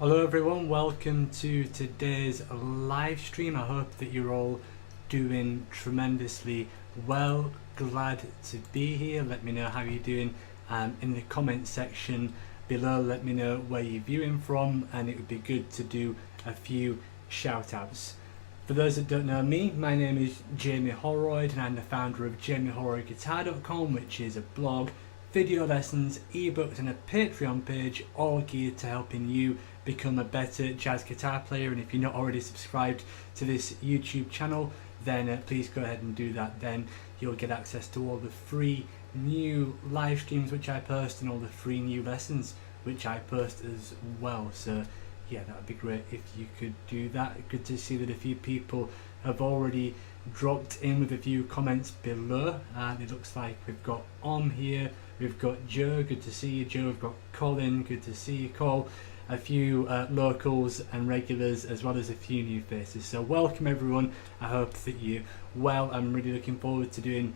Hello everyone, welcome to today's live stream. I hope that you're all doing tremendously well. Glad to be here. Let me know how you're doing in the comment section below. Let me know where you're viewing from, and it would be good to do a few shout outs. For those that don't know me, my name is Jamie Holroyd and I'm the founder of jamieholroydguitar.com, which is a blog, video lessons, ebooks and a Patreon page, all geared to helping you become a better jazz guitar player. And if you're not already subscribed to this YouTube channel, then please go ahead and do that. Then you'll get access to all the free new live streams which I post and all the free new lessons which I post as well. So yeah, that would be great if you could do that. Good to see that a few people have already dropped in with a few comments below. It looks like we've got here, we've got Joe, good to see you Joe, we've got Colin, good to see you Cole, a few locals and regulars, as well as a few new faces. So welcome everyone, I hope that you're well. I'm really looking forward to doing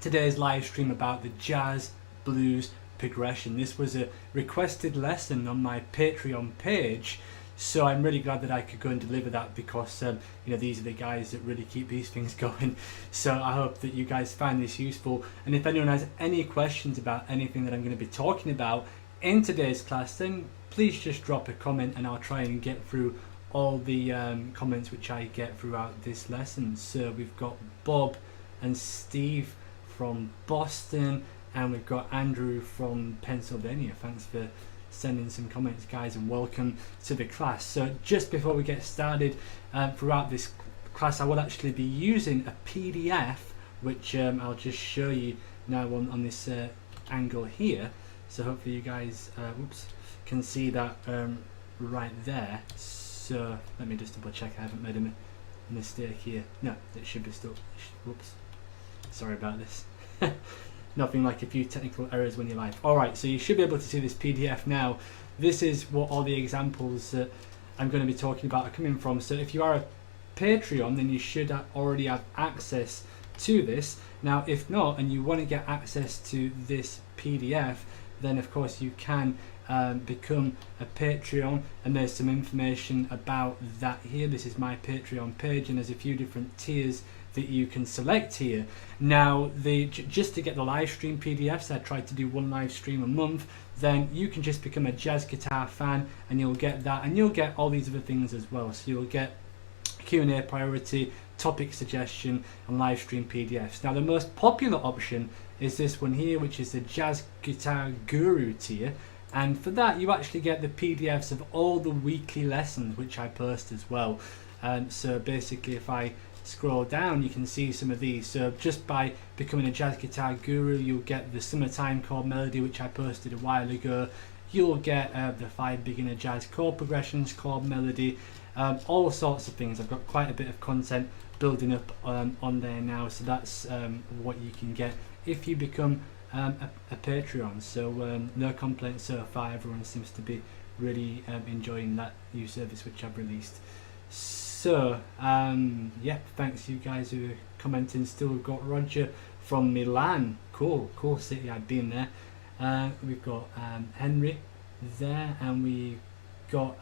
today's live stream about the jazz blues progression. This was a requested lesson on my Patreon page, so I'm really glad that I could go and deliver that, because you know, these are the guys that really keep these things going. So I hope that you guys find this useful, and if anyone has any questions about anything that I'm going to be talking about in today's class, then please just drop a comment and I'll try and get through all the comments which I get throughout this lesson. So we've got Bob and Steve from Boston, and we've got Andrew from Pennsylvania. Thanks for sending some comments, guys, and welcome to the class. So just before we get started, throughout this class I will actually be using a PDF which I'll just show you now on this angle here. So hopefully you guys can see that right there. So let me just double check I haven't made a mistake here. No, it should be still. Whoops, sorry about this. Nothing like a few technical errors when you're live. Alright, so you should be able to see this PDF now. This is what all the examples that I'm going to be talking about are coming from. So if you are a Patreon, then you should already have access to this. Now if not, and you want to get access to this PDF, then of course you can become a Patreon, and there's some information about that here. This is my Patreon page, and there's a few different tiers that you can select here. Now just to get the live stream PDFs, I try to do one live stream a month. Then you can just become a jazz guitar fan and you'll get that, and you'll get all these other things as well. So you'll get Q&A priority, topic suggestion and live stream PDFs. Now the most popular option is this one here, which is the Jazz Guitar Guru tier, and for that you actually get the PDFs of all the weekly lessons which I post as well. So basically if I scroll down you can see some of these. So just by becoming a Jazz Guitar Guru, you'll get the Summertime Chord Melody which I posted a while ago. You'll get the 5 beginner jazz chord progressions, chord melody, all sorts of things. I've got quite a bit of content building up on there now, so that's what you can get if you become a Patreon. So no complaints so far, everyone seems to be really enjoying that new service which I've released. So yeah, thanks you guys who are commenting still. We've got Roger from Milan, cool city, I've been there. We've got Henry there, and we got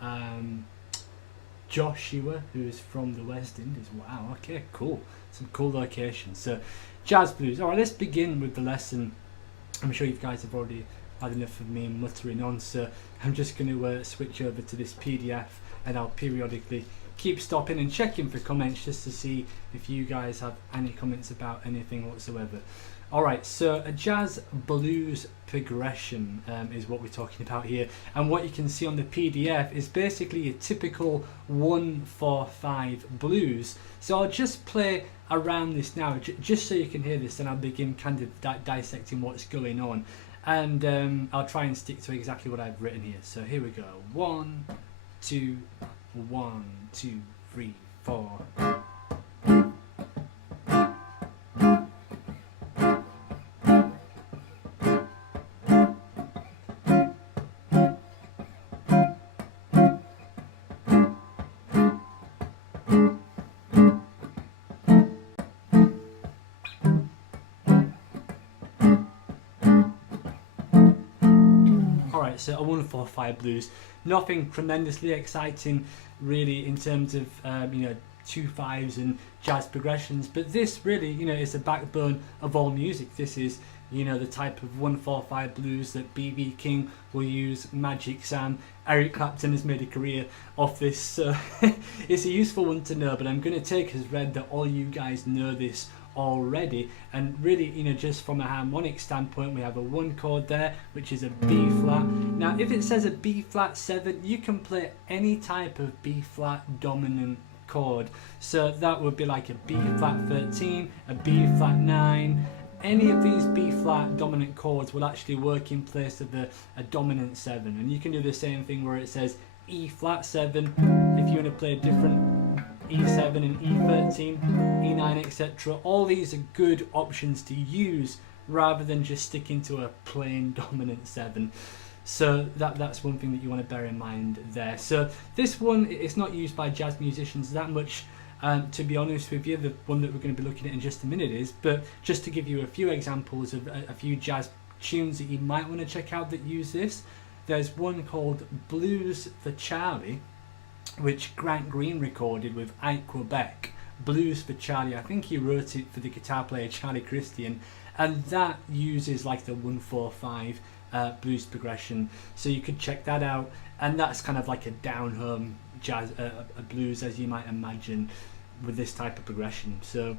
Joshua, who is from the West Indies. Wow, okay, cool, some cool locations. So jazz blues. Alright, let's begin with the lesson. I'm sure you guys have already had enough of me muttering on, so I'm just going to switch over to this PDF, and I'll periodically keep stopping and checking for comments just to see if you guys have any comments about anything whatsoever. Alright, so a jazz blues progression is what we're talking about here, and what you can see on the PDF is basically a typical 1-4-5 blues. So I'll just play around this now just so you can hear this, and I'll begin kind of dissecting what's going on, and I'll try and stick to exactly what I've written here. So here we go. 1, 2, 1, 2, 3, 4. Alright, so a 1-4-5 blues. Nothing tremendously exciting really in terms of 2/5s and jazz progressions, but this really is the backbone of all music. This is the type of 1-4-5 blues that B.B. King will use, Magic Sam, Eric Clapton has made a career off this, so it's a useful one to know, but I'm going to take as read that all you guys know this already. And really, just from a harmonic standpoint, we have a 1 chord there, which is a B flat. Now if it says a B flat 7, you can play any type of B flat dominant chord, so that would be like a B flat 13, a B flat 9. Any of these B flat dominant chords will actually work in place of a dominant 7, and you can do the same thing where it says E flat 7 if you want to play a different E7 and E13, E9, etc. All these are good options to use rather than just sticking to a plain dominant 7. So that's one thing that you want to bear in mind there. So this one is not used by jazz musicians that much, to be honest with you. The one that we're going to be looking at in just a minute is, but just to give you a few examples of a few jazz tunes that you might want to check out that use this. There's one called Blues for Charlie, which Grant Green recorded with Ike Quebec. Blues for Charlie, I think he wrote it for the guitar player Charlie Christian, and that uses like the 1-4-5 blues progression, so you could check that out. And that's kind of like a down home jazz, a blues as you might imagine, with this type of progression. So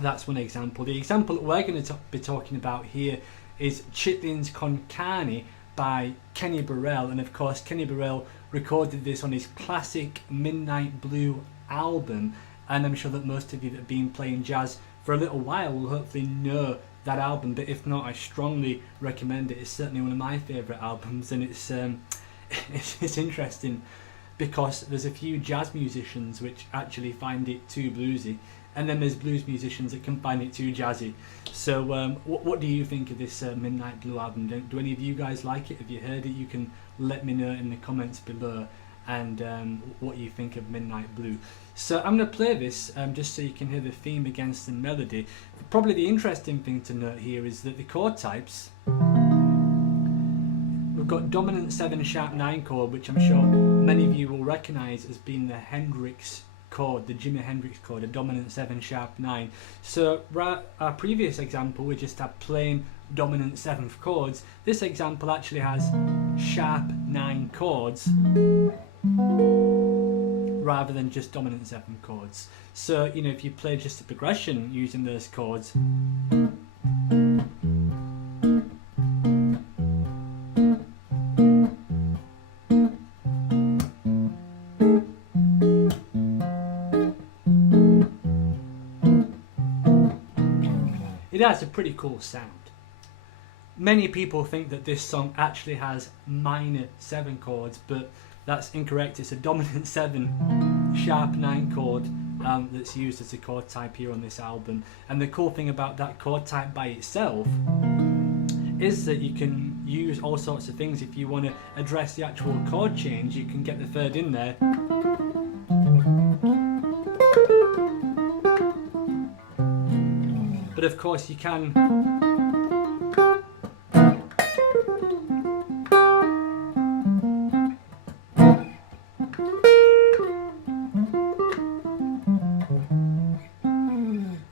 that's one example. The example that we're going to be talking about here is Chitlin's Con Carne by Kenny Burrell, and of course Kenny Burrell recorded this on his classic Midnight Blue album, and I'm sure that most of you that have been playing jazz for a little while will hopefully know that album, but if not, I strongly recommend it. It's certainly one of my favourite albums, and it's interesting because there's a few jazz musicians which actually find it too bluesy, and then there's blues musicians that can find it too jazzy. So what do you think of this Midnight Blue album? Do any of you guys like it? Have you heard it? You can let me know in the comments below, and what you think of Midnight Blue. So I'm going to play this just so you can hear the theme against the melody. Probably the interesting thing to note here is that the chord types, we've got dominant 7 sharp 9 chord, which I'm sure many of you will recognise as being the Hendrix chord, the Jimi Hendrix chord, a dominant 7 sharp 9. So our previous example, we just had plain dominant 7th chords. This example actually has sharp 9 chords rather than just dominant 7 chords. So if you play just a progression using those chords, it has a pretty cool sound. Many people think that this song actually has minor 7 chords, but that's incorrect. It's a dominant 7 sharp 9 chord that's used as a chord type here on this album. And the cool thing about that chord type by itself is that you can use all sorts of things. If you want to address the actual chord change, you can get the third in there. But of course you can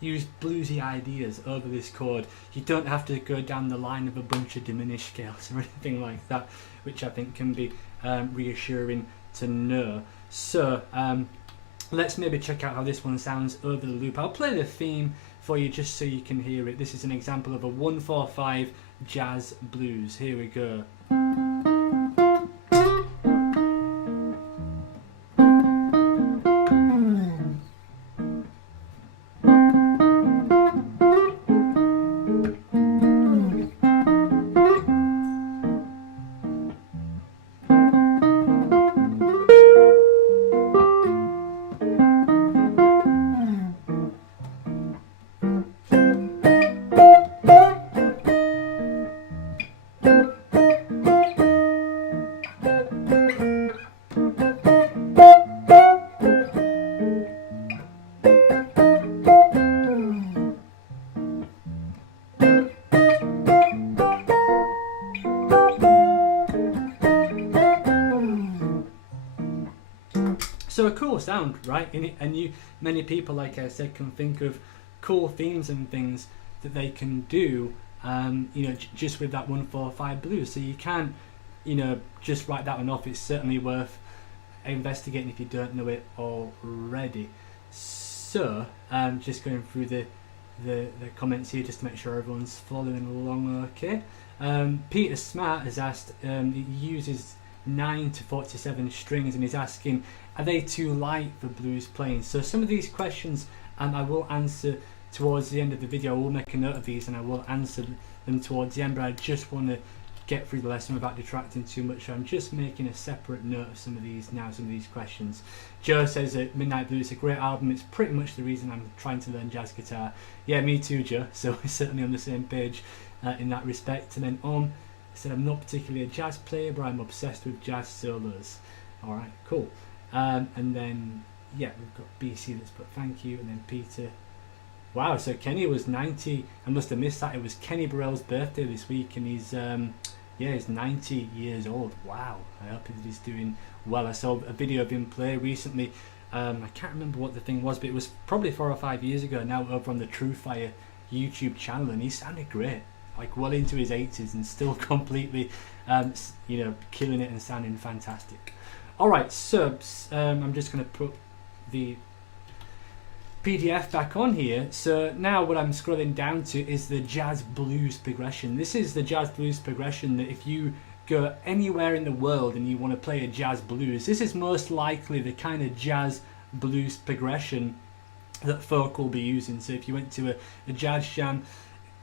use bluesy ideas over this chord. You don't have to go down the line of a bunch of diminished scales or anything like that, which I think can be reassuring to know. So let's maybe check out how this one sounds over the loop. I'll play the theme for you just so you can hear it. This is an example of a 1-4-5 jazz blues. Here we go. So a cool sound, right? And many people, like I said, can think of cool themes and things that they can do, you know, just with that 1-4-5 blues. So you can't, you know, just write that one off. It's certainly worth investigating if you don't know it already. So just going through the comments here just to make sure everyone's following along okay. Peter Smart has asked, he uses 9 to 47 strings, and he's asking, are they too light for blues playing? So some of these questions I will answer towards the end of the video. I will make a note of these and I will answer them towards the end, but I just want to get through the lesson without detracting too much. So I'm just making a separate note of some of these now, some of these questions. Joe says that Midnight Blues is a great album. It's pretty much the reason I'm trying to learn jazz guitar. Yeah, me too, Joe. So we're certainly on the same page in that respect. And then said, I'm not particularly a jazz player, but I'm obsessed with jazz solos. All right, cool. And then, yeah, we've got BC that's put thank you, and then Peter. Wow, so Kenny was 90. I must have missed that. It was Kenny Burrell's birthday this week, and he's, yeah, he's 90 years old. Wow, I hope he's doing well. I saw a video of him play recently. I can't remember what the thing was, but it was probably 4 or 5 years ago now, over on the True Fire YouTube channel, and he sounded great. Like well into his 80s and still completely, you know, killing it and sounding fantastic. All right, subs. I'm just going to put the PDF back on here. So now what I'm scrolling down to is the jazz blues progression. This is the jazz blues progression that if you go anywhere in the world and you want to play a jazz blues, this is most likely the kind of jazz blues progression that folk will be using. So if you went to a jazz jam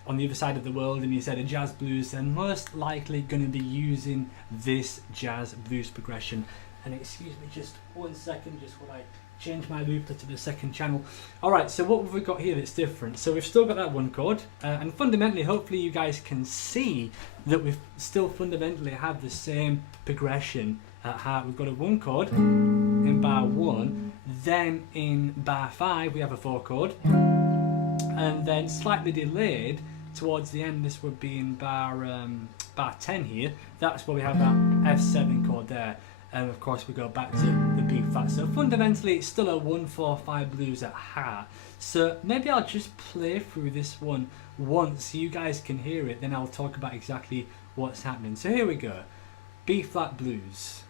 on the other side of the world and you said a jazz blues, they're most likely going to be using this jazz blues progression. And excuse me just 1 second, just while I change my loopler to the second channel. Alright, so what have we got here that's different? So we've still got that one chord, and fundamentally, hopefully you guys can see that we still fundamentally have the same progression at heart. We've got a 1 chord in bar 1, then in bar 5 we have a 4 chord, and then slightly delayed towards the end, this would be in bar 10 here. That's where we have that F7 chord there. And of course we go back to the B flat. So fundamentally it's still a 1-4-5 blues at heart. So maybe I'll just play through this one once so you guys can hear it, then I'll talk about exactly what's happening. So here we go. B flat blues.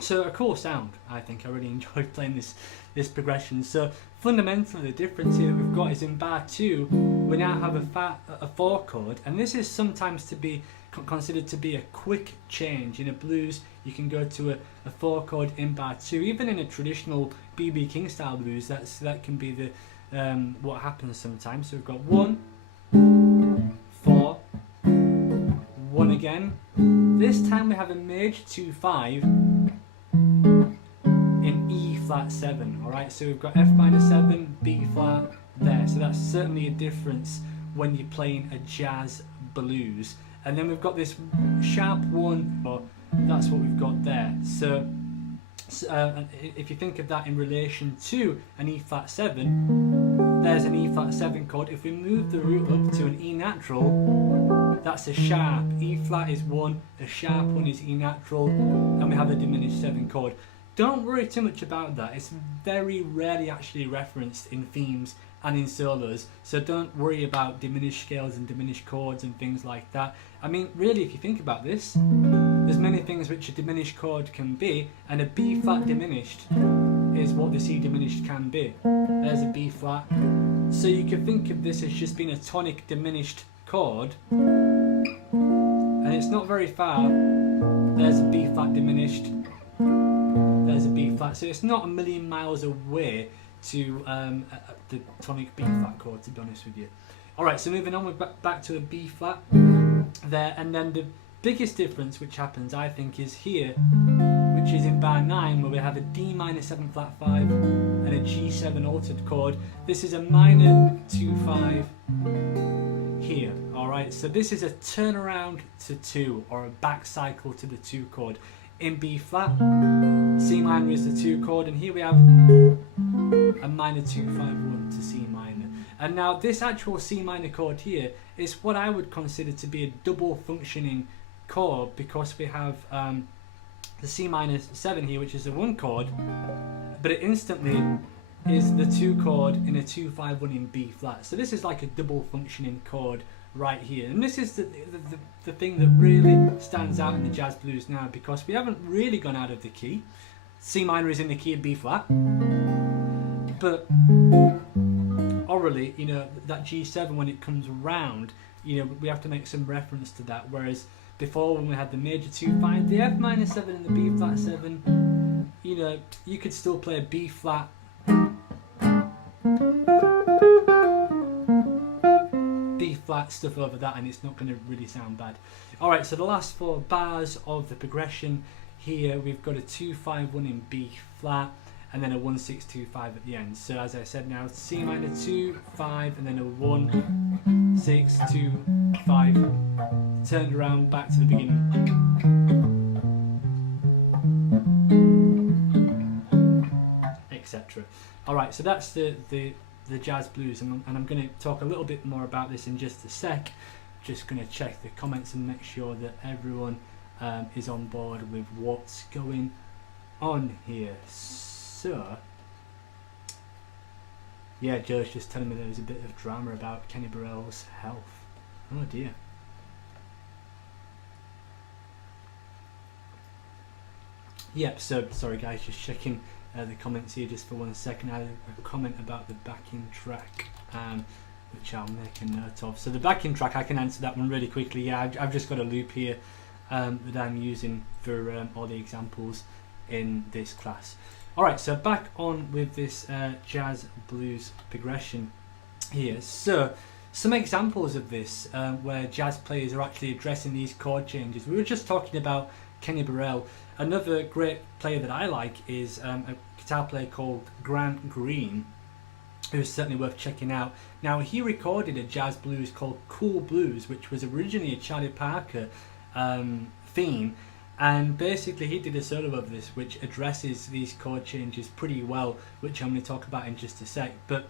So a cool sound, I think. I really enjoyed playing this progression. So fundamentally the difference here that we've got is in bar 2 we now have a 4 chord, and this is sometimes to be considered to be a quick change. In a blues you can go to a 4 chord in bar 2. Even in a traditional B.B. King style blues, that can be the what happens sometimes. So we've got 1, 4, 1 again. This time we have a major 2-5 in E flat 7. Alright, so we've got F minor 7, B flat there. So that's certainly a difference when you're playing a jazz blues. And then we've got this sharp 1, or that's what we've got there. So if you think of that in relation to an E flat 7, there's an E flat 7 chord. If we move the root up to an E natural, that's a sharp. E flat is 1, a sharp 1 is E natural, and we have a diminished 7 chord. Don't worry too much about that. It's very rarely actually referenced in themes and in solos, so don't worry about diminished scales and diminished chords and things like that. I mean, really, if you think about this, there's many things which a diminished chord can be, and a B flat diminished is what the C diminished can be. There's a B flat. So you could think of this as just being a tonic diminished chord, and it's not very far. There's a B flat diminished, there's a B flat, so it's not a million miles away to the tonic B flat chord, to be honest with you. Alright, so moving on, we're back to a B flat there, and then the biggest difference which happens, I think, is here we which is in bar 9, where we have a D minor 7 flat 5 and a G7 altered chord. This is a minor 2-5 here. Alright, so this is a turnaround to 2, or a back cycle to the 2 chord. In B flat, C minor is the 2 chord, and here we have a minor 2-5-1 to C minor. And now this actual C minor chord here is what I would consider to be a double functioning chord, because we have the C minor 7 here, which is a 1 chord, but it instantly is the 2 chord in a 2-5-1 in B flat. So this is like a double functioning chord right here, and this is the thing that really stands out in the jazz blues now, because we haven't really gone out of the key. C minor is in the key of B flat, but orally, you know, that G7, when it comes around, you know, we have to make some reference to that, whereas before, when we had the major 2-5, the F minor 7 and the B flat 7, you know, you could still play a B flat, B flat stuff over that, and it's not going to really sound bad. Alright, so the last 4 bars of the progression here, we've got a 2-5-1 in B flat, and then a 1-6-2-5 at the end. So as I said now, C minor 2-5, and then a 1-6-2-5, turned around back to the beginning. Etc. Alright, so that's the jazz blues, and I'm going to talk a little bit more about this in just a sec. Just going to check the comments and make sure that everyone is on board with what's going on here. So, yeah, Joe's just telling me there was a bit of drama about Kenny Burrell's health. Oh dear. Yep, so sorry guys, just checking the comments here just for 1 second. I had a comment about the backing track, which I'll make a note of. So the backing track, I can answer that one really quickly. Yeah, I've just got a loop here that I'm using for all the examples in this class. Alright, so back on with this jazz blues progression here. So some examples of this where jazz players are actually addressing these chord changes. We were just talking about Kenny Burrell. Another great player that I like is a guitar player called Grant Green, who's certainly worth checking out. Now, he recorded a jazz blues called Cool Blues, which was originally a Charlie Parker theme, and basically he did a solo of this which addresses these chord changes pretty well, which I'm going to talk about in just a sec. But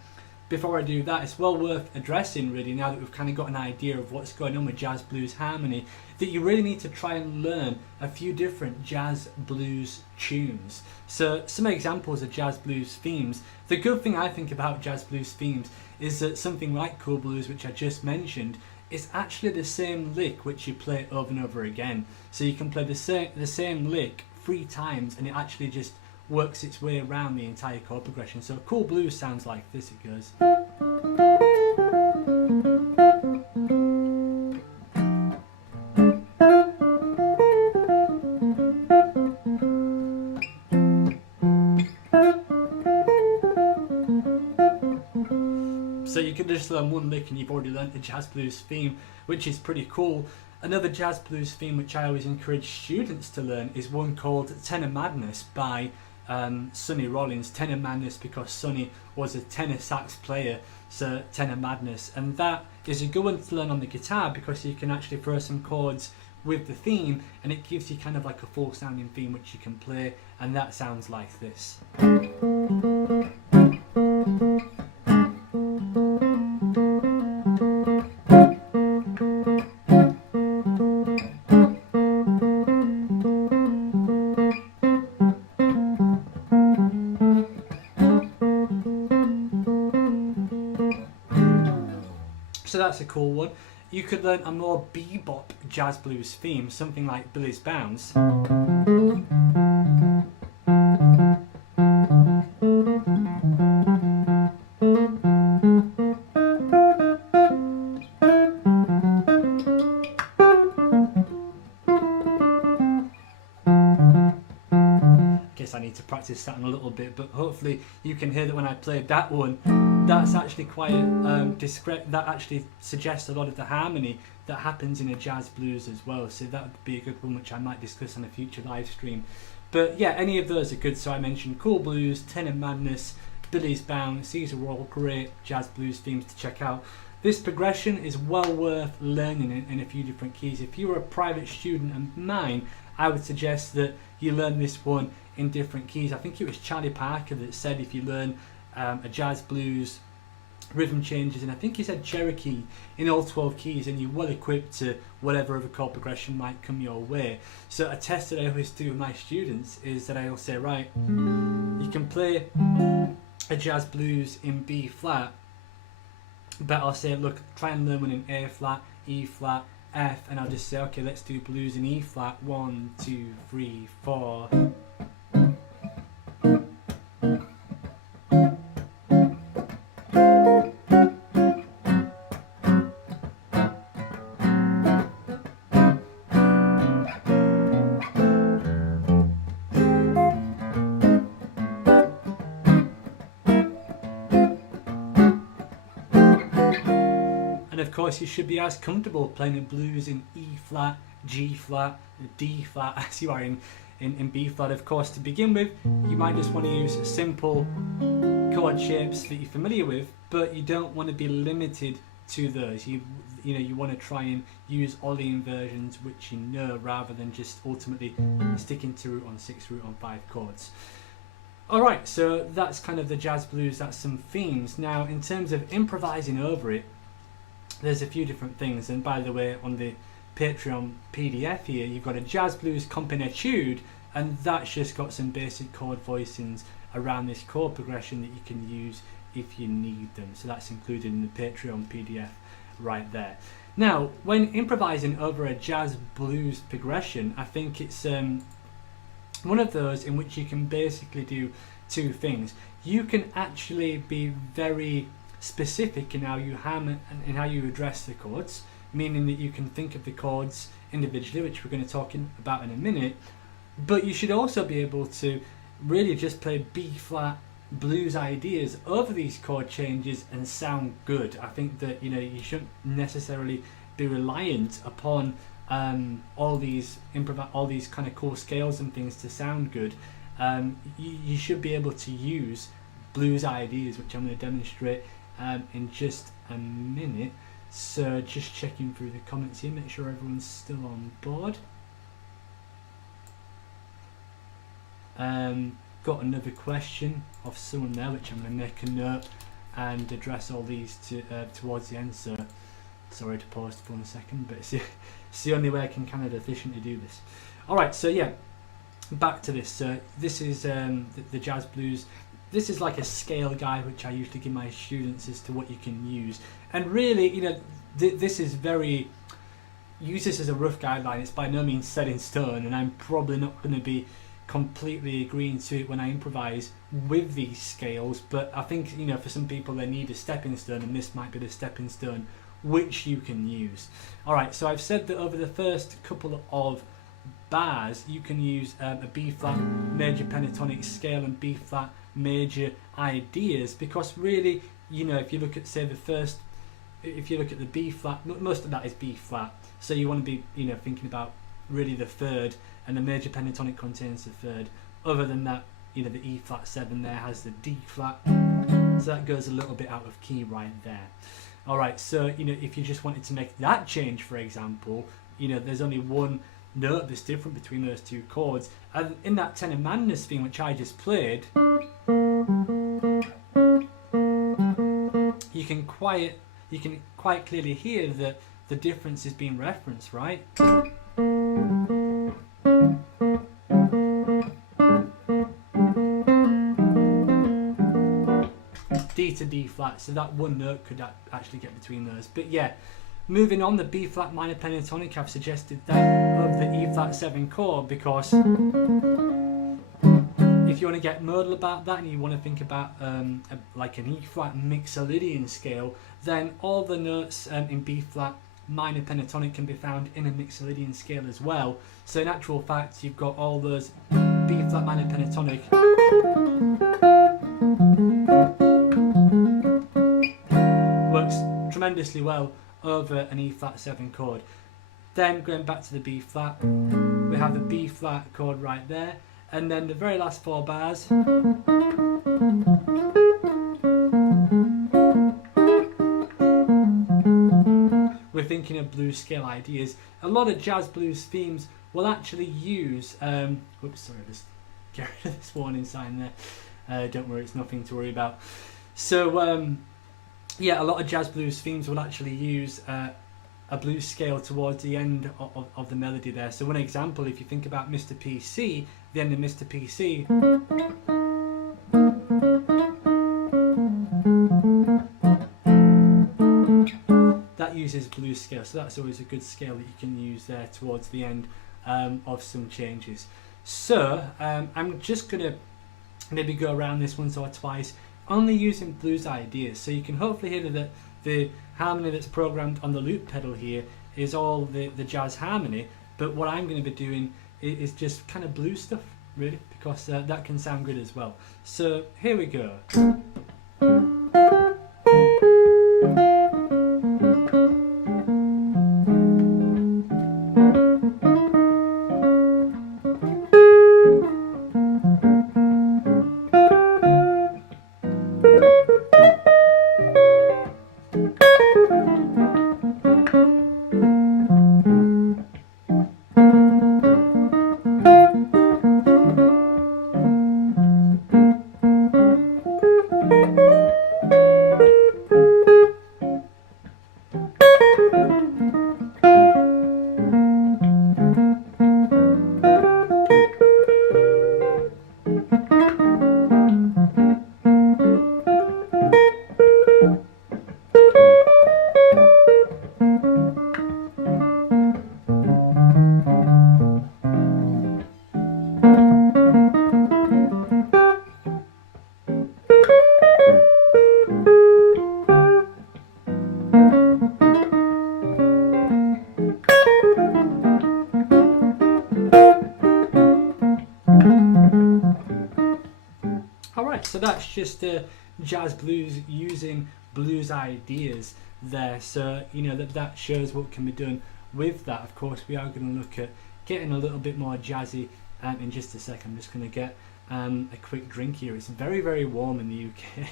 before I do that, it's well worth addressing, really, now that we've kind of got an idea of what's going on with jazz blues harmony, that you really need to try and learn a few different jazz blues tunes. So some examples of jazz blues themes. The good thing I think about jazz blues themes is that something like Cool Blues, which I just mentioned, is actually the same lick which you play over and over again. So you can play the same lick 3 times and it actually just works its way around the entire chord progression. So Cool Blues sounds like this. It goes. So you can just learn one lick and you've already learnt a jazz blues theme, which is pretty cool. Another jazz blues theme which I always encourage students to learn is one called Tenor Madness by Sonny Rollins. Tenor Madness because Sonny was a tenor sax player, so Tenor Madness. And that is a good one to learn on the guitar because you can actually throw some chords with the theme and it gives you kind of like a full sounding theme which you can play, and that sounds like this. So that's a cool one. You could learn a more bebop jazz blues theme, something like Billies Bounce. Guess I need to practice that one a little bit, but hopefully you can hear that when I played that one, that's actually quite discreet. That actually suggests a lot of the harmony that happens in a jazz blues as well. So that would be a good one which I might discuss on a future live stream. But yeah, any of those are good. So I mentioned Cool Blues, Tenor Madness, Billies Bounce. These are all great jazz blues themes to check out. This progression is well worth learning in a few different keys. If you were a private student of mine, I would suggest that you learn this one in different keys. I think it was Charlie Parker that said if you learn a jazz blues rhythm changes, and I think he said Cherokee in all 12 keys, and you're well equipped to whatever other chord progression might come your way. So a test that I always do with my students is that I'll say, right, you can play a jazz blues in B flat, but I'll say, look, try and learn one in A flat, E flat, F, and I'll just say, okay, let's do blues in E flat, 1, 2, 3, 4. And of course you should be as comfortable playing the blues in E flat, G flat, D flat as you are in B flat. Of course, to begin with, you might just want to use simple chord shapes that you're familiar with, but you don't want to be limited to those. You want to try and use all the inversions which you know, rather than just ultimately sticking to root on 6, root on 5 chords. Alright, so that's kind of the jazz blues, that's some themes. Now in terms of improvising over it, there's a few different things, and by the way, on the Patreon PDF here, you've got a jazz blues comp in etude, and that's just got some basic chord voicings around this chord progression that you can use if you need them. So that's included in the Patreon PDF right there. Now, when improvising over a jazz blues progression, I think it's one of those in which you can basically do two things. You can actually be very specific in how you hammer and how you address the chords, meaning that you can think of the chords individually, which we're going to talk about in a minute, but you should also be able to really just play B flat blues ideas over these chord changes and sound good. I think that you shouldn't necessarily be reliant upon all these kind of cool scales and things to sound good. You should be able to use blues ideas, which I'm going to demonstrate in just a minute. So just checking through the comments here, make sure everyone's still on board. Got another question of someone there, which I'm going to make a note and address all these towards the end. So sorry to pause for 1 second, but it's the only way I can kind of efficiently do this. Alright, so yeah, back to this. So this is the jazz blues. This is like a scale guide which I usually give my students as to what you can use. And really, this is very, use this as a rough guideline. It's by no means set in stone, and I'm probably not going to be completely agreeing to it when I improvise with these scales. But I think, for some people they need a stepping stone, and this might be the stepping stone which you can use. Alright, so I've said that over the first couple of bars you can use a B flat major pentatonic scale and B flat major ideas, because really, if you look at, say, if you look at the B flat, most of that is B flat, so you want to be thinking about really the third, and the major pentatonic contains the third. Other than that, the E flat 7 there has the D flat, so that goes a little bit out of key right there. Alright, so if you just wanted to make that change, for example, there's only one note that's different between those two chords, and in that Tenor Madness theme which I just played, you can quite clearly hear that the difference is being referenced, right? D to D flat, so that one note could actually get between those. But yeah, moving on, the B flat minor pentatonic, I've suggested that of the E flat 7 chord, because if you want to get modal about that and you want to think about like an E flat mixolydian scale, then all the notes in B flat minor pentatonic can be found in a mixolydian scale as well. So in actual fact, you've got all those B flat minor pentatonic works tremendously well over an E flat 7 chord. Then going back to the B flat, we have the B flat chord right there. and then the very last 4 bars. We're thinking of blues scale ideas. A lot of jazz blues themes will actually use, oops, sorry, just get rid of this warning sign there. Don't worry, it's nothing to worry about. So, yeah, a lot of jazz blues themes will actually use a blues scale towards the end of the melody there. So one example, if you think about Mr. PC, the end of Mr. PC, that uses blues scale, so that's always a good scale that you can use there towards the end of some changes. So I'm just going to maybe go around this once or twice, only using blues ideas, so you can hopefully hear that the harmony that's programmed on the loop pedal here is all the jazz harmony, but what I'm going to be doing is just kind of blues stuff, really, because that can sound good as well. So here we go. So that's just jazz blues using blues ideas there. So you know that shows what can be done with that. Of course, we are going to look at getting a little bit more jazzy in just a second. I'm just going to get a quick drink here. It's very, very warm in the UK.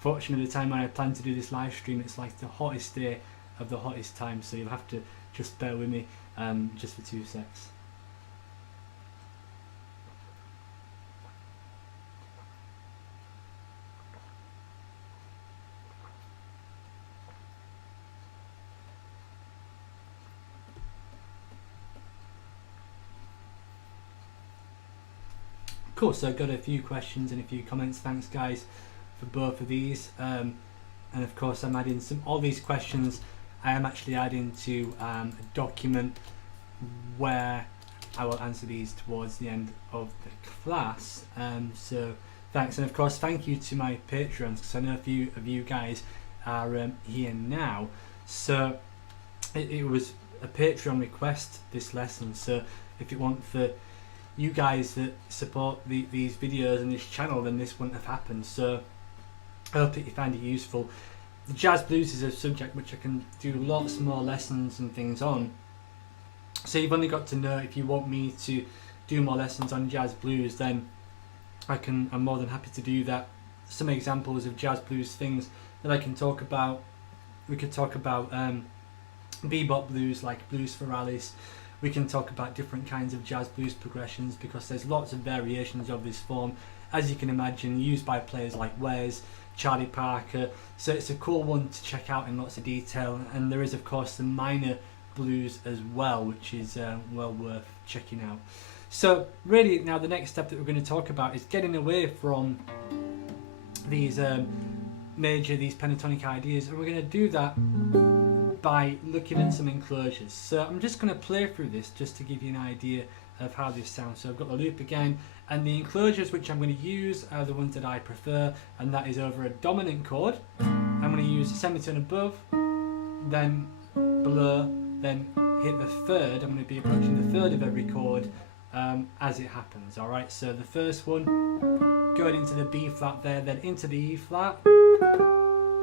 Fortunately, the time when I plan to do this live stream, it's like the hottest day of the hottest time. So you'll have to just bear with me just for 2 secs. Cool, so I've got a few questions and a few comments. Thanks guys for both of these, and of course I'm adding all these questions I am actually adding to a document where I will answer these towards the end of the class. So thanks, and of course thank you to my Patreons, because I know a few of you guys are here now. So it was a Patreon request, this lesson, so if you want the you guys that support these videos and this channel, then this wouldn't have happened. So I hope that you find it useful. The jazz blues is a subject which I can do lots more lessons and things on. So you've only got to know, if you want me to do more lessons on jazz blues, then I'm more than happy to do that. Some examples of jazz blues things that I can talk about. We could talk about bebop blues, like Blues for Alice. We can talk about different kinds of jazz blues progressions, because there's lots of variations of this form, as you can imagine, used by players like Wes, Charlie Parker. So it's a cool one to check out in lots of detail, and there is of course some minor blues as well, which is well worth checking out. So really now the next step that we're going to talk about is getting away from these these pentatonic ideas, and we're going to do that by looking at some enclosures. So I'm just going to play through this just to give you an idea of how this sounds. So I've got the loop again, and the enclosures which I'm going to use are the ones that I prefer, and that is over a dominant chord. I'm going to use a semitone above, then below, then hit the third. I'm going to be approaching the third of every chord as it happens. Alright, so the first one going into the B flat there, then into the E flat,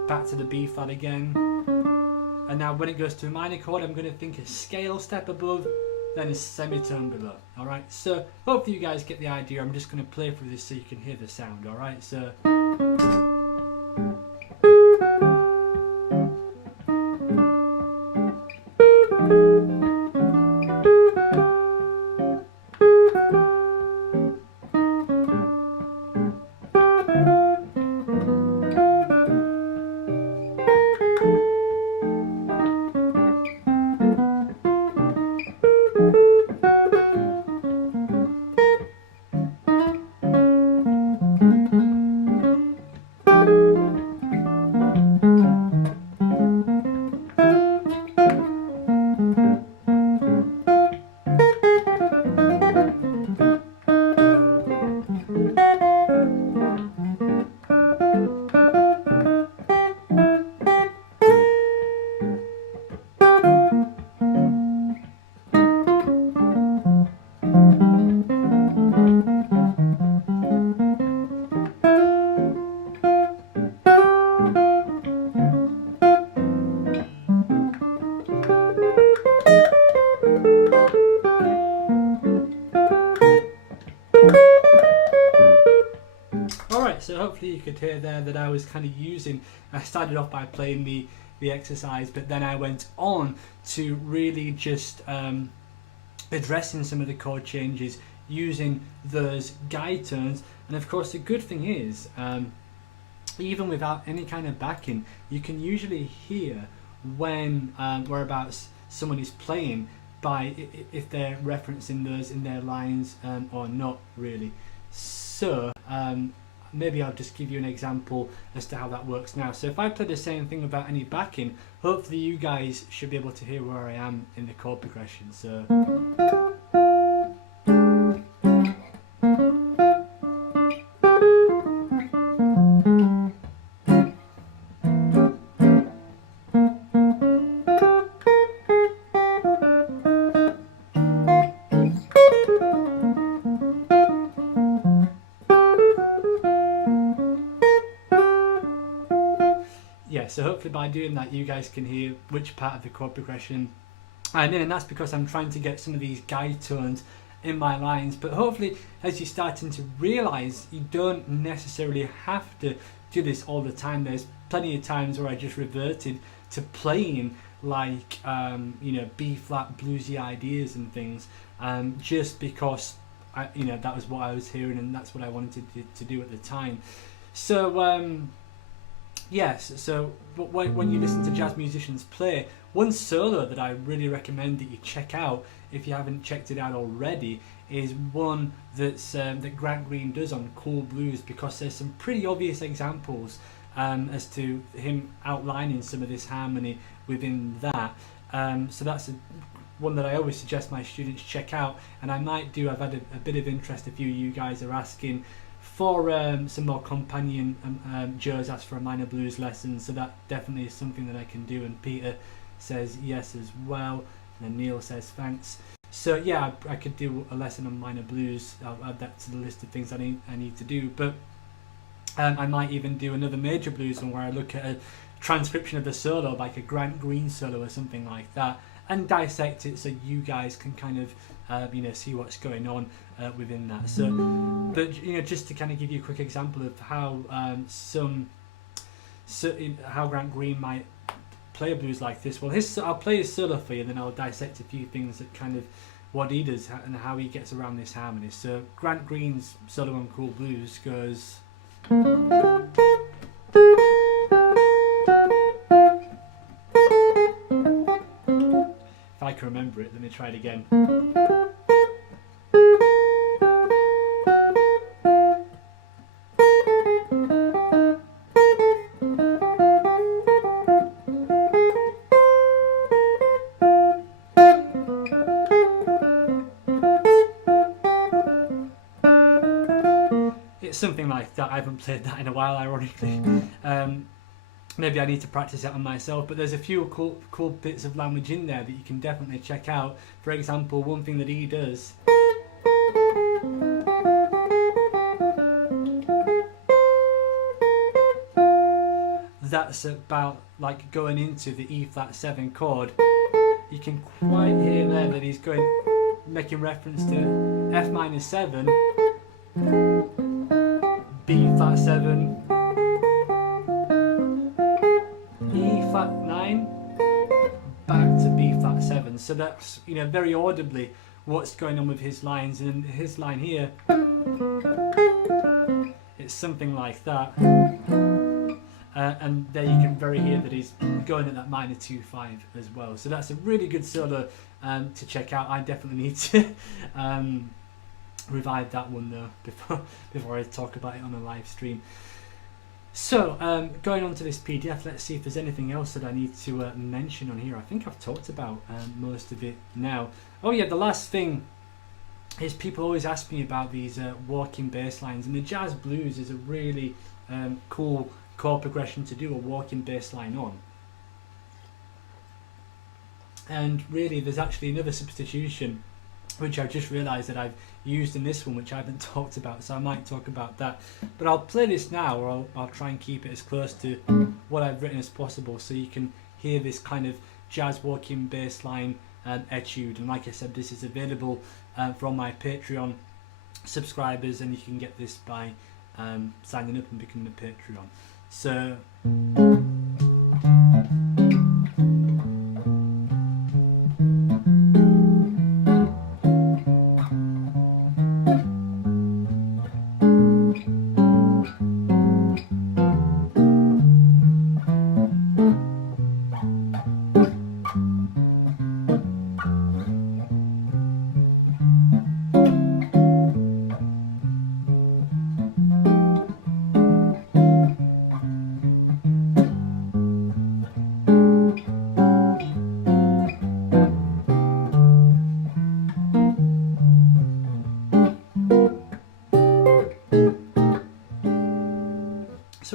back to the B flat again. And now when it goes to a minor chord, I'm going to think a scale step above, then a semitone below. Alright, so hopefully you guys get the idea. I'm just going to play through this so you can hear the sound. Alright, so. So hopefully you could hear there that I was kind of using, I started off by playing the exercise, but then I went on to really just addressing some of the chord changes using those guide tones. And of course the good thing is, even without any kind of backing, you can usually hear when whereabouts someone is playing by if they're referencing those in their lines or not really. So maybe I'll just give you an example as to how that works now. So if I play the same thing without any backing, hopefully you guys should be able to hear where I am in the chord progression. So so hopefully by doing that you guys can hear which part of the chord progression I'm in, and that's because I'm trying to get some of these guide tones in my lines. But hopefully as you're starting to realise, you don't necessarily have to do this all the time. There's plenty of times where I just reverted to playing like you know, B flat bluesy ideas and things, just because that was what I was hearing and that's what I wanted to do at the time. So yes, so when you listen to jazz musicians play, one solo that I really recommend that you check out if you haven't checked it out already is one that's that Grant Green does on Cool Blues, because there's some pretty obvious examples as to him outlining some of this harmony within that. So that's one that I always suggest my students check out, and I might do. I've had a bit of interest. A few of you guys are asking for some more companion. Joe's asked for a minor blues lesson, so that definitely is something that I can do, and Peter says yes as well, and then Neil says thanks. So yeah, I could do a lesson on minor blues. I'll add that to the list of things I need to do. But I might even do another major blues one where I look at a transcription of the solo, like a Grant Green solo or something like that, and dissect it so you guys can kind of see what's going on within that. So, but just to kind of give you a quick example of how how Grant Green might play a blues like this. Well, I'll play his solo for you, and then I'll dissect a few things that kind of what he does and how he gets around this harmony. So Grant Green's solo on Cool Blues goes. If I can remember it, let me try it again. It's something like that. I haven't played that in a while, ironically. Maybe I need to practice it on myself, but there's a few cool bits of language in there that you can definitely check out. For example, one thing that he does that's about like going into the E flat 7 chord. You can quite hear there that he's going making reference to F minor 7, B flat 7, E flat 9, back to B flat 7. So that's, you know, very audibly what's going on with his lines. And his line here, it's something like that. And there you can very hear that he's going at that minor 2/5 as well. So that's a really good solo to check out. I definitely need to revive that one though before I talk about it on a live stream. So going on to this PDF, let's see if there's anything else that I need to mention on here. I think I've talked about most of it now. Oh yeah, the last thing is people always ask me about these walking bass lines, and the jazz blues is a really cool chord progression to do a walking bass line on. And really there's actually another substitution which I've just realised that I've used in this one, which I haven't talked about, so I might talk about that. But I'll play this now, or I'll try and keep it as close to what I've written as possible, so you can hear this kind of jazz walking bass line etude. And like I said, this is available from my Patreon subscribers, and you can get this by signing up and becoming a Patreon. So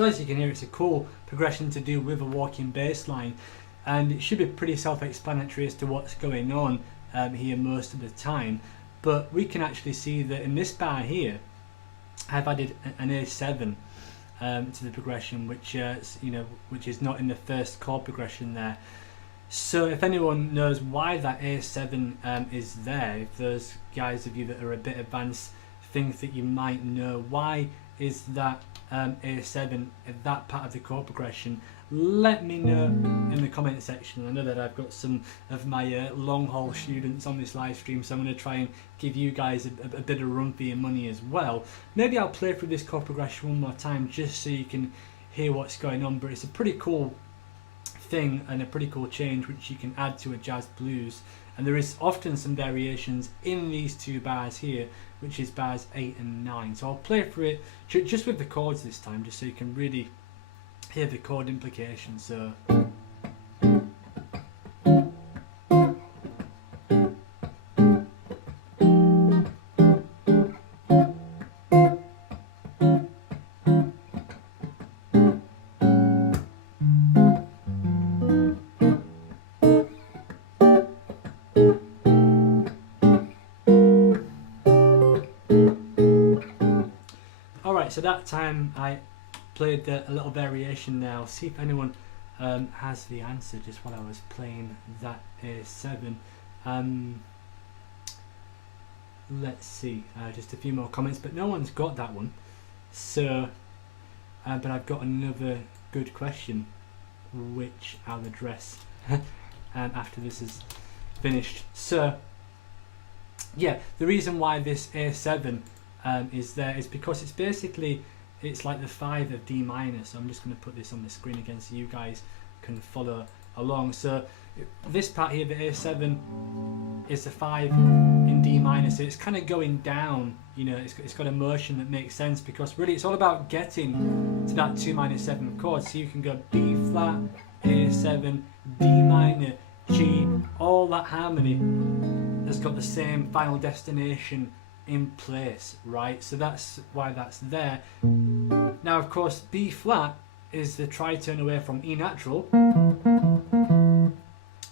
as you can hear, it's a cool progression to do with a walking bass line, and it should be pretty self-explanatory as to what's going on here most of the time. But we can actually see that in this bar here, I've added an A7 to the progression, which which is not in the first chord progression there. So if anyone knows why that A7 is there, if those guys of you that are a bit advanced think that you might know why is that A7 at that part of the chord progression, let me know in the comment section. I know that I've got some of my long haul students on this live stream, so I'm going to try and give you guys a bit of run for your money as well. Maybe I'll play through this chord progression one more time just so you can hear what's going on, but it's a pretty cool thing and a pretty cool change which you can add to a jazz blues. And there is often some variations in these two bars here, which is bars 8 and 9. So I'll play through it just with the chords this time, just so you can really hear the chord implications. So so that time I played a little variation there. I'll see if anyone has the answer just while I was playing that A7. Let's see, just a few more comments, but no one's got that one. So, but I've got another good question, which I'll address after this is finished. So, yeah, the reason why this A7 is there is because it's like the 5 of D minor. So I'm just going to put this on the screen again so you guys can follow along. So this part here, the A7, is the 5 in D minor, so it's kind of going down, you know, it's got a motion that makes sense, because really it's all about getting to that 2 minor 7 chord. So you can go B flat, A7, D minor, G, all that harmony has got the same final destination in place, right? So that's why that's there. Now of course B flat is the tritone away from E natural,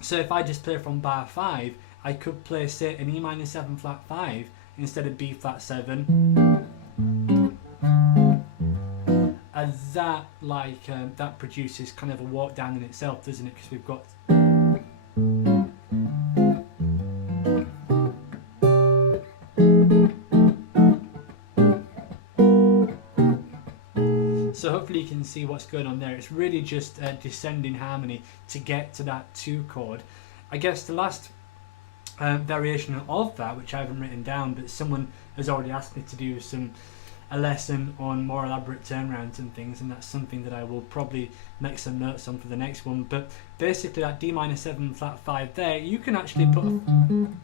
so if I just play from bar 5, I could play, say, an E minor 7 flat 5 instead of B flat 7, and that that produces kind of a walk down in itself, doesn't it? Because we've got can see what's going on there. It's really just a descending harmony to get to that 2 chord. I guess the last variation of that, which I haven't written down, but someone has already asked me to do a lesson on more elaborate turnarounds and things, and that's something that I will probably make some notes on for the next one. But basically that D minor 7 flat 5 there, you can actually put,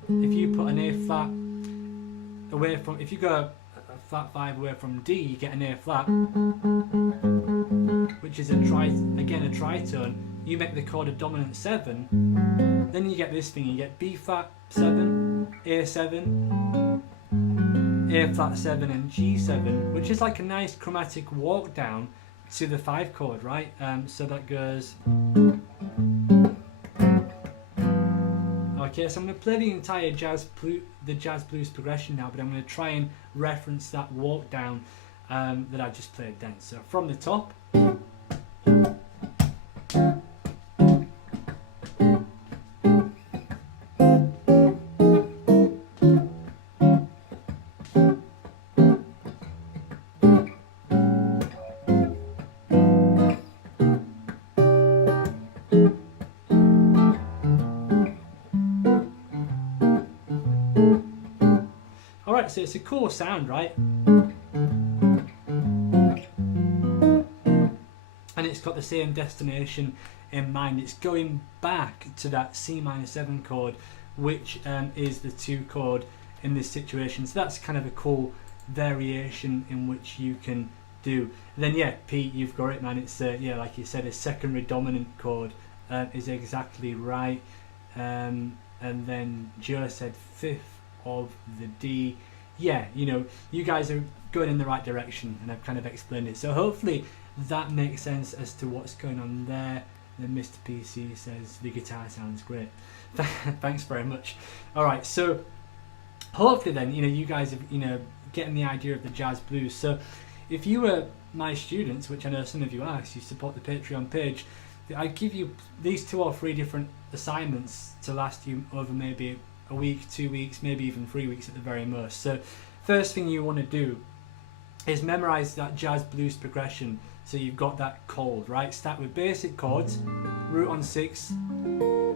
if you put an A flat away from, if you go a flat 5 away from D, you get an A flat, which is a tritone. You make the chord a dominant 7, then you get this thing, you get B flat 7, A7, A flat 7 and G7, which is like a nice chromatic walk down to the 5 chord, right? So that goes. Okay, so I'm going to play the entire jazz blues progression now, but I'm going to try and reference that walk down that I just played then. So from the top. Alright, so it's a cool sound, right? And it's got the same destination in mind. It's going back to that C minor 7 chord, which is the 2 chord in this situation. So that's kind of a cool variation in which you can do. And then yeah, Pete, you've got it, man. It's yeah, like you said, a secondary dominant chord is exactly right. And then Joe said 5th of the D. Yeah, you know, you guys are going in the right direction, and I've kind of explained it. So hopefully that makes sense as to what's going on there. Then Mr. PC says the guitar sounds great. Thanks very much. All right, so hopefully then, you know, you guys are, you know, getting the idea of the jazz blues. So if you were my students, which I know some of you are, 'cause you support the Patreon page, I give you these 2 or 3 different assignments to last you over maybe a week, 2 weeks, maybe even 3 weeks at the very most. So first thing you want to do is memorize that jazz blues progression, so you've got that cold, right? Start with basic chords, root on 6,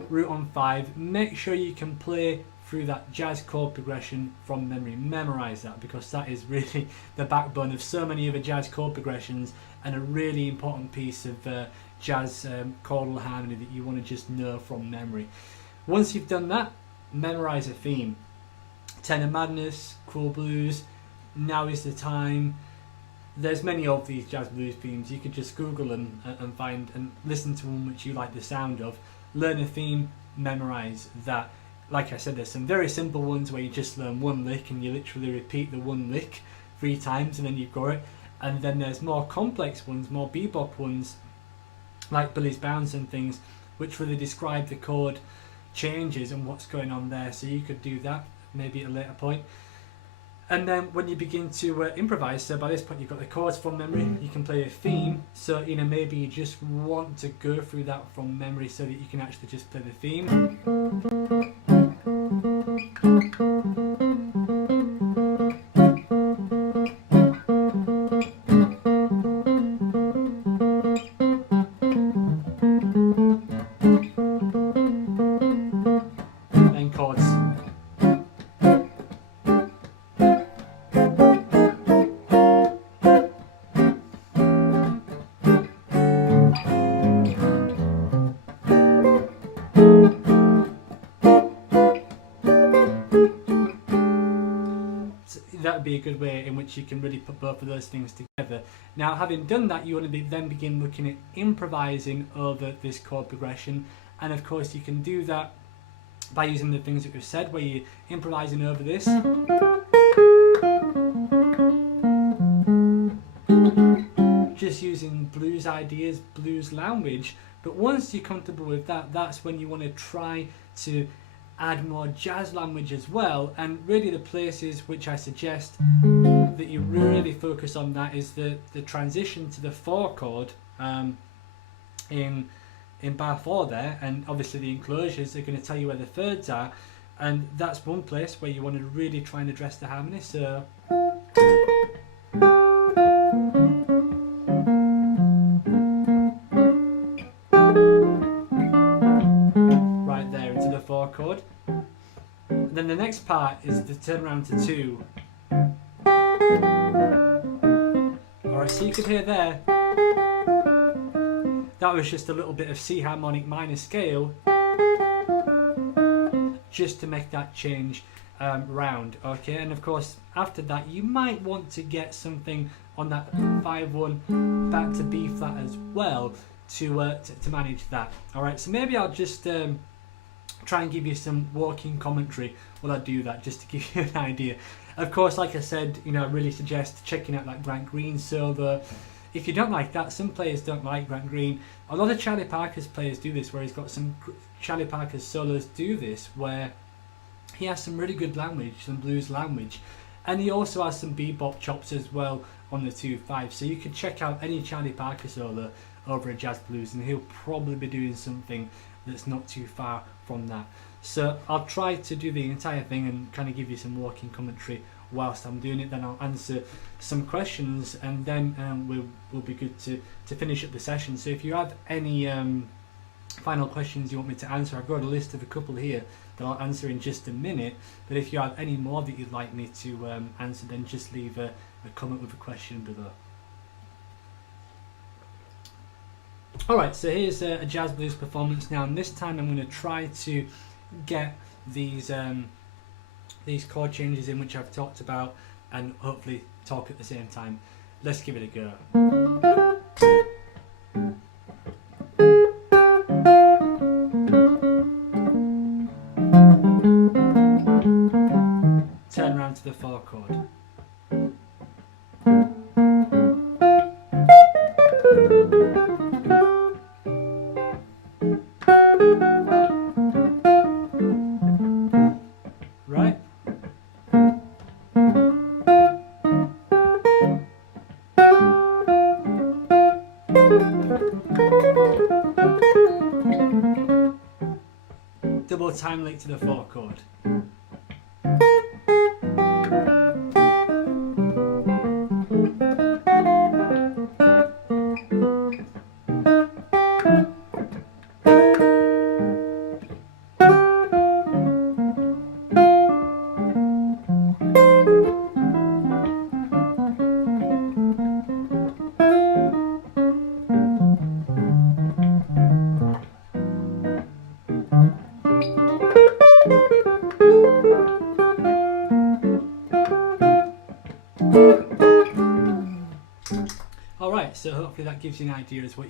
root on 5. Make sure you can play through that jazz chord progression from memory. Memorize that, because that is really the backbone of so many other jazz chord progressions, and a really important piece of jazz chordal harmony that you want to just know from memory. Once you've done that, memorize a theme. Tenor Madness, Cruel Blues, Now Is the Time. There's many of these jazz blues themes. You could just Google them and find and listen to one which you like the sound of. Learn a theme, memorize that. Like I said, there's some very simple ones where you just learn one lick and you literally repeat the one lick 3 times and then you've got it. And then there's more complex ones, more bebop ones, like Billies Bounce and things, which really describe the chord changes and what's going on there. So you could do that maybe at a later point. And then when you begin to improvise, so by this point you've got the chords from memory, you can play a theme. So, you know, maybe you just want to go through that from memory so that you can actually just play the theme. And chords. That would be a good way in which you can really put both of those things together. Now, having done that, you want to then begin looking at improvising over this chord progression, and of course you can do that by using the things that we've said, where you're improvising over this, just using blues ideas, blues language. But once you're comfortable with that, that's when you want to try to add more jazz language as well. And really the places which I suggest that you really focus on that is the transition to the 4 chord in bar 4 there, and obviously the enclosures are going to tell you where the thirds are, and that's one place where you want to really try and address the harmony. So chord. And then the next part is the turn around to 2. Alright, so you could hear there, that was just a little bit of C harmonic minor scale, just to make that change round. Okay, and of course after that you might want to get something on that 5-1 back to B flat as well to manage that. Alright, so maybe I'll just try and give you some walking commentary while I do that, just to give you an idea. Of course, like I said, you know, I really suggest checking out that Grant Green solo. If you don't like that, some players don't like Grant Green. A lot of Charlie Parker's players do this, where he's got some Charlie Parker's solos do this, where he has some really good language, some blues language, and he also has some bebop chops as well on the 2/5. So you can check out any Charlie Parker solo over at Jazz Blues, and he'll probably be doing something that's not too far from that. So I'll try to do the entire thing and kind of give you some walking commentary whilst I'm doing it. Then I'll answer some questions, and then we'll be good to finish up the session. So if you have any final questions you want me to answer, I've got a list of a couple here that I'll answer in just a minute. But if you have any more that you'd like me to answer, then just leave a comment with a question below. Alright, so here's a Jazz Blues performance now, and this time I'm going to try to get these chord changes in which I've talked about, and hopefully talk at the same time. Let's give it a go. Turn around to the 4 chord. Right. Double time lick to the 4 chord. Alright, so hopefully that gives you an idea as what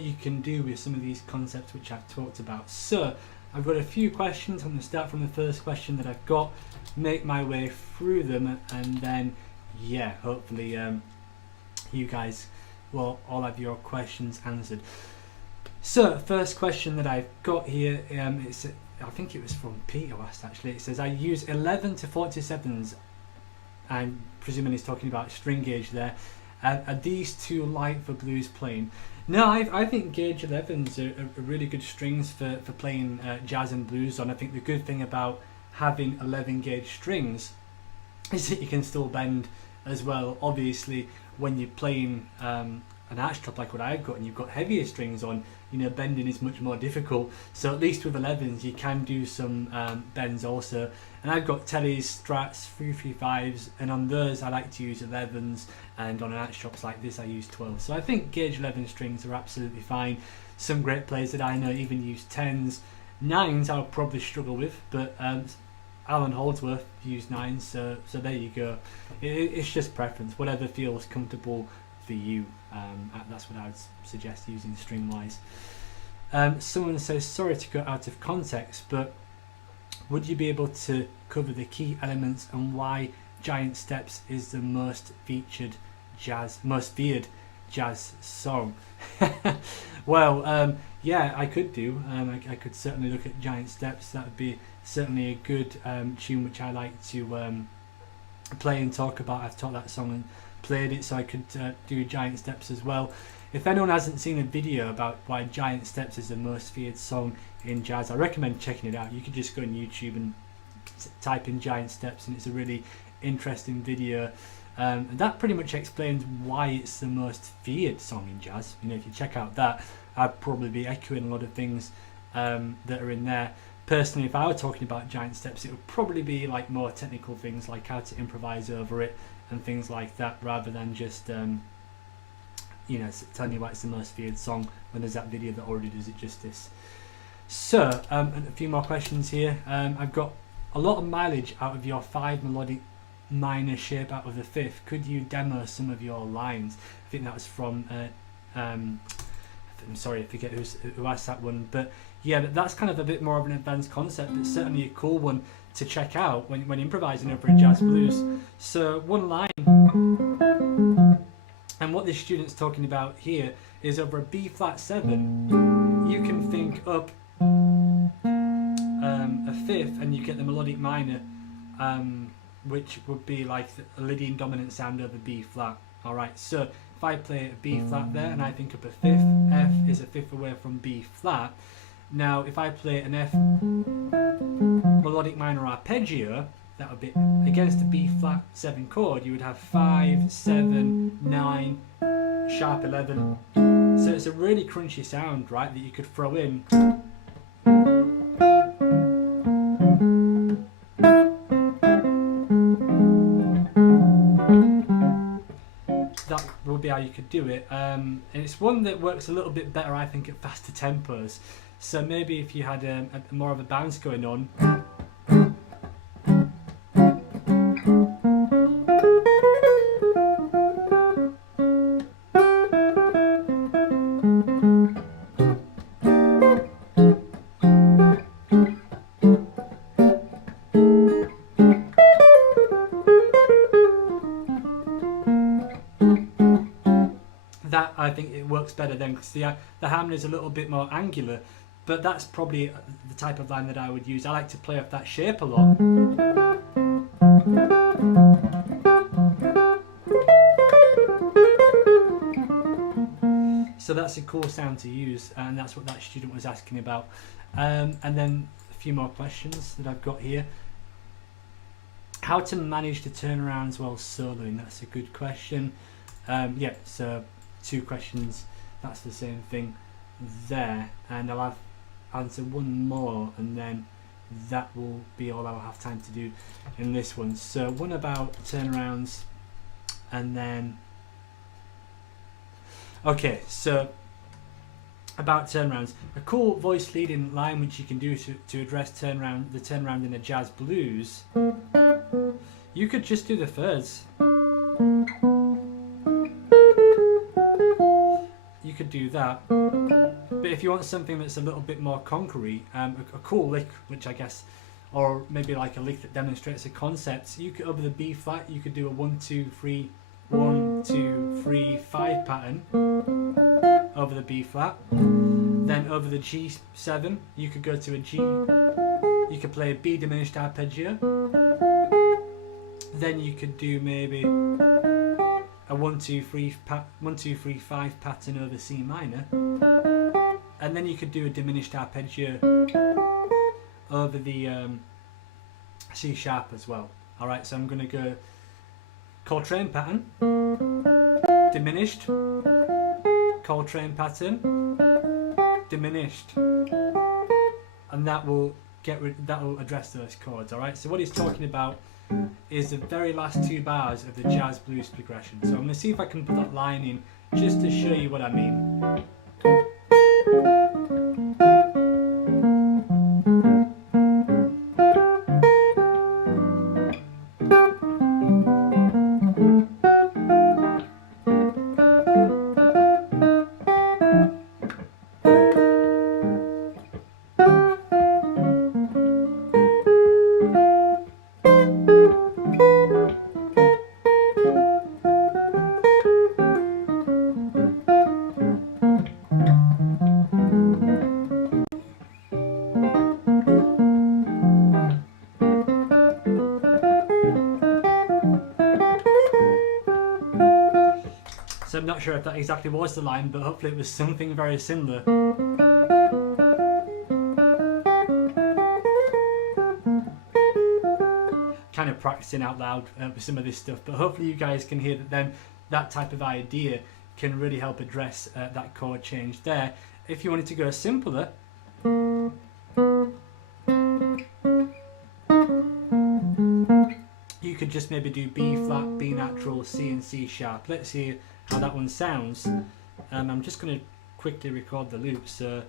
you can do with some of these concepts which I've talked about. So I've got a few questions. I'm going to start from the first question that I've got, make my way through them, and then yeah, hopefully you guys will all have your questions answered. So first question that I've got here, I think it was from Peter asked actually. It says I use 11 to 47s. I'm presuming he's talking about string gauge there. Are these too light for blues playing? No, I think gauge 11s are really good strings for playing jazz and blues on. I think the good thing about having 11 gauge strings is that you can still bend as well. Obviously, when you're playing an arch top like what I've got, and you've got heavier strings on, you know, bending is much more difficult. So at least with 11s, you can do some bends also. And I've got tellies, strats, 335s, and on those I like to use 11s, and on arch chops like this I use 12s. So I think gauge 11 strings are absolutely fine. Some great players that I know even use 10s. 9s I'll probably struggle with, but Alan Holdsworth used 9s, so there you go. It's just preference, whatever feels comfortable for you. That's what I would suggest using string wise. Someone says, sorry to go out of context, but would you be able to cover the key elements and why Giant Steps is the most feared jazz song? Well, yeah, I could do. I could certainly look at Giant Steps. That would be certainly a good tune which I like to play and talk about. I've taught that song and played it, so I could do Giant Steps as well. If anyone hasn't seen a video about why Giant Steps is the most feared song in jazz, I recommend checking it out. You could just go on YouTube and type in Giant Steps, and it's a really interesting video. And that pretty much explains why it's the most feared song in jazz. You know, if you check out that, I'd probably be echoing a lot of things that are in there. personally, if I were talking about giant steps, it would probably be like more technical things, like how to improvise over it and things like that, rather than just you know, telling you why it's the most feared song when there's that video that already does it justice. So and a few more questions here. I've got a lot of mileage out of your 5 melodic minor shape out of the 5th. Could you demo some of your lines? I think that was from I'm sorry, I forget who asked that one, but yeah, that's kind of a bit more of an advanced concept, but certainly a cool one to check out when improvising over a jazz blues. So one line, and what this student's talking about here is over a B flat 7, you can think up a 5th and you get the melodic minor, which would be like a Lydian dominant sound over B flat. Alright, so if I play a B flat there and I think up a 5th, F is a 5th away from B flat. Now if I play an F melodic minor arpeggio, that would be against a B flat 7 chord, you would have 5, 7, 9, sharp 11. So it's a really crunchy sound, right, that you could throw in. That would be how you could do it, and it's one that works a little bit better, I think, at faster tempos. So maybe if you had a more of a bounce going on, that I think it works better then, because the harmony is a little bit more angular. But that's probably the type of line that I would use. I like to play off that shape a lot. So that's a cool sound to use, and that's what that student was asking about. And then a few more questions that I've got here. How to manage the turnarounds while soloing? That's a good question. Yeah, so 2 questions. That's the same thing there, and I'll answer one more, and then that will be all I'll have time to do in this one. So one about turnarounds, and then okay, so about turnarounds, a cool voice leading line which you can do to address the turnaround in a jazz blues. You could just do the thirds. You could do that. But if you want something that's a little bit more concrete, a cool lick, which I guess, or maybe like a lick that demonstrates a concept, you could, over the B flat, you could do a 1, 2, 3, 1, 2, 3, 5 pattern over the B flat. Then over the G7, you could go to a G, you could play a B diminished arpeggio. Then you could do maybe a 1, 2, 3, 5 pattern over C minor. And then you could do a diminished arpeggio over the C sharp as well. Alright, so I'm going to go Coltrane pattern, diminished, Coltrane pattern, diminished, and that will address those chords. Alright, so what he's talking about is the very last 2 bars of the jazz blues progression. So I'm going to see if I can put that line in just to show you what I mean. So I'm not sure if that exactly was the line, but hopefully it was something very similar. Kind of practicing out loud with some of this stuff, but hopefully you guys can hear that then that type of idea can really help address that chord change there. If you wanted to go simpler, could just maybe do B flat, B natural, C and C sharp. Let's see how that one sounds. I'm just going to quickly record the loop. So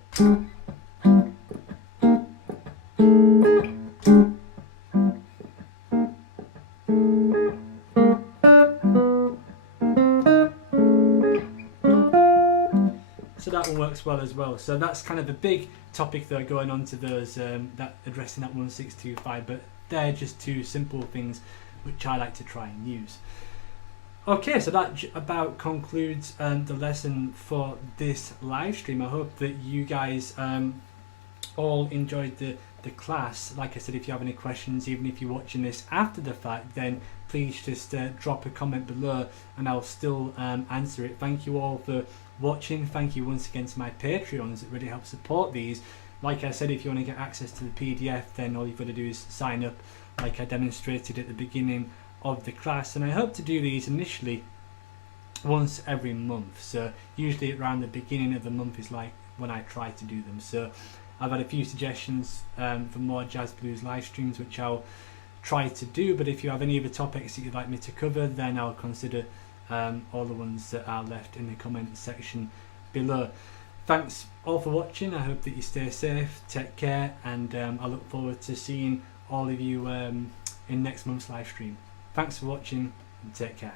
that one works well as well. So that's kind of a big topic though, going on to those that addressing that 1-6-2-5, but they're just two simple things which I like to try and use. Okay, so that about concludes the lesson for this live stream. I hope that you guys all enjoyed the class. Like I said, if you have any questions, even if you're watching this after the fact, then please just drop a comment below and I'll still answer it. Thank you all for watching. Thank you once again to my Patreons. It really helps support these. Like I said, if you want to get access to the PDF, then all you've got to do is sign up like I demonstrated at the beginning of the class, and I hope to do these initially once every month. So usually around the beginning of the month is like when I try to do them. So I've had a few suggestions for more jazz blues live streams, which I'll try to do, but if you have any other topics that you'd like me to cover, then I'll consider all the ones that are left in the comment section below. Thanks all for watching. I hope that you stay safe, take care, and I look forward to seeing all of you in next month's live stream. Thanks for watching and take care.